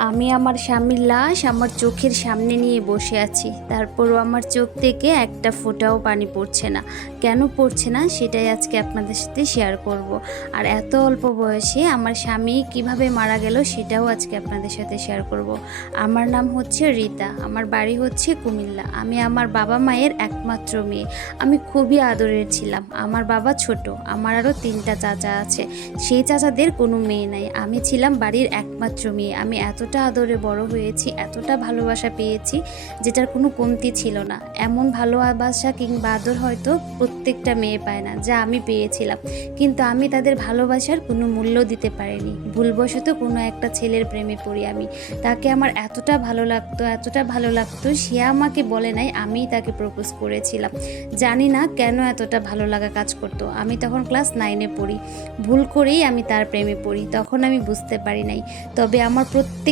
আমি আমার স্বামীর লাশ আমার চোখের সামনে নিয়ে বসে আছি। তারপরও আমার চোখ থেকে একটা ফোঁটাও পানি পড়ছে না। কেন পড়ছে না সেটাই আজকে আপনাদের সাথে শেয়ার করব। আর এত অল্প বয়সে আমার স্বামী কীভাবে মারা গেল সেটাও আজকে আপনাদের সাথে শেয়ার করব। আমার নাম হচ্ছে রীতা, আমার বাড়ি হচ্ছে কুমিল্লা। আমি আমার বাবা মায়ের একমাত্র মেয়ে। আমি খুবই আদরের ছিলাম। আমার বাবা ছোট, আমার আরও তিনটা চাচা আছে। সেই চাচাদের কোনো মেয়ে নাই। আমি ছিলাম বাড়ির একমাত্র মেয়ে। আমি এতটা আদরে বড় হয়েছি, এতটা ভালোবাসা পেয়েছি যেটার কোনো কমতি ছিল না। এমন ভালোবাসা কিংবা আদর হয়তো প্রত্যেকটা মেয়ে পায় না, যা আমি পেয়েছিলাম। কিন্তু আমি তাদের ভালোবাসার কোনো মূল্য দিতে পারিনি। ভুলবশত কোনো একটা ছেলের প্রেমে পড়ি আমি। তাকে আমার এতটা ভালো লাগতো, এতটা ভালো লাগতো, সে আমাকে বলে নাই, আমিই তাকে প্রপোজ করেছিলাম। জানি না কেন এতটা ভালো লাগা কাজ করতো। আমি তখন ক্লাস নাইনে পড়ি। ভুল করেই আমি তার প্রেমে পড়ি, তখন আমি বুঝতে পারি নাই। তবে আমার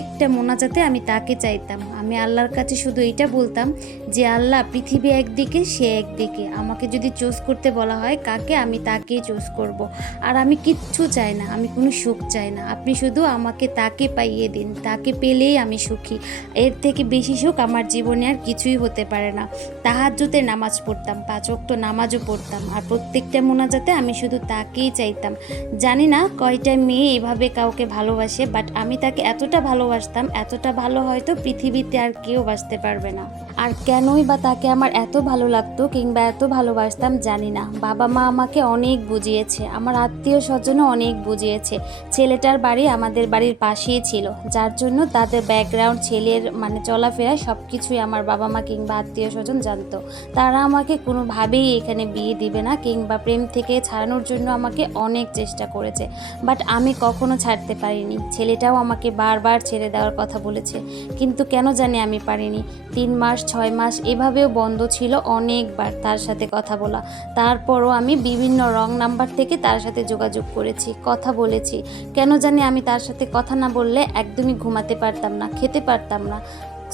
প্রত্যেকটা মোনাজাতে আমি তাকে চাইতাম। আমি আল্লাহর কাছে শুধু এটা বলতাম যে, আল্লাহ, পৃথিবী একদিকে, সে একদিকে। আমাকে যদি চুজ করতে বলা হয়, কাকে? আমি তাকেই চুজ করব। আর আমি কিচ্ছু চাই না, আমি কোনো সুখ চাই না। আপনি শুধু আমাকে তাকে পাইয়ে দিন। তাকে পেলেই আমি সুখী। এর থেকে বেশি সুখ আমার জীবনে আর কিছুই হতে পারে না। তাহাজ্জুতে নামাজ পড়তাম, পাঁচ ওয়াক্ত নামাজও পড়তাম। আর প্রত্যেকটা মোনাজাতে আমি শুধু তাকেই চাইতাম। জানি না কয়টা মেয়ে এভাবে কাউকে ভালোবাসে বাট আমি তাকে এতটা ভালোবাসতাম এতটা ভালো হয়তো পৃথিবীতে আর কেউ বাঁচতে পারবে না। আর কেনই বা তাকে আমার এত ভালো লাগতো কিংবা এত ভালোবাসতাম জানি না। বাবা মা আমাকে অনেক বুঝিয়েছে, আমার আত্মীয় স্বজনও অনেক বুঝিয়েছে। ছেলেটার বাড়ি আমাদের বাড়ির পাশেই ছিল, যার জন্য তাদের ব্যাকগ্রাউন্ড ছেলের মানে চলাফেরা সব কিছুই আমার বাবা মা কিংবা আত্মীয় স্বজন জানতো। তারা আমাকে কোনোভাবেই এখানে বিয়ে দিবে না কিংবা প্রেম থেকে ছাড়ানোর জন্য আমাকে অনেক চেষ্টা করেছে বাট আমি কখনো ছাড়তে পারিনি। ছেলেটাও আমাকে বারবার ছেড়ে দেওয়ার কথা বলেছে, কিন্তু কেন জানি আমি পারিনি। তিন মাস ছয় মাস এভাবেও বন্ধ ছিল অনেকবার তার সাথে কথা বলা। তারপরও আমি বিভিন্ন রং নাম্বার থেকে তার সাথে যোগাযোগ করেছি, কথা বলেছি। কেন জানি আমি তার সাথে কথা না বললে একদমই ঘুমাতে পারতাম না, খেতে পারতাম না,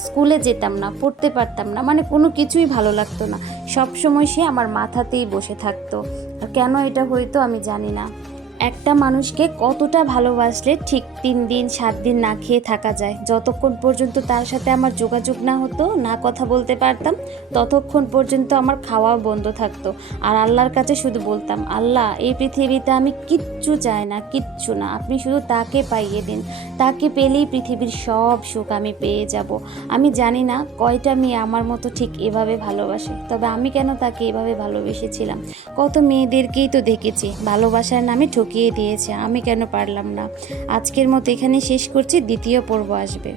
স্কুলে যেতাম না, পড়তে পারতাম না মানে কোনো কিছুই ভালো লাগতো না। সব সময় সে আমার মাথাতেই বসে থাকতো। কেন এটা হইতো আমি জানি না। একটা মানুষকে কতটা ভালোবাসলে ঠিক তিন দিন, সাত দিন না খেয়ে থাকা যায়। যতক্ষণ পর্যন্ত তার সাথে আমার যোগাযোগ না হতো, না কথা বলতে পারতাম, ততক্ষণ পর্যন্ত আমার খাওয়াও বন্ধ থাকতো। আর আল্লাহর কাছে শুধু বলতাম, আল্লাহ, এই পৃথিবীতে আমি কিচ্ছু চাই না, কিচ্ছু না। আপনি শুধু তাকে পাইয়ে দিন। তাকে পেলেই পৃথিবীর সব সুখ আমি পেয়ে যাব। আমি জানি না কয়টা মেয়ে আমার মতো ঠিক এভাবে ভালোবাসে, তবে আমি কেন তাকে এভাবে ভালোবেসেছিলাম? কত মেয়েদেরকেই তো দেখেছি। ভালোবাসার নামে ঠকিয়ে দিয়েছে আমি কেন পারলাম না? আজকের মতো এখানে শেষ করছি দ্বিতীয় পর্ব আসবে।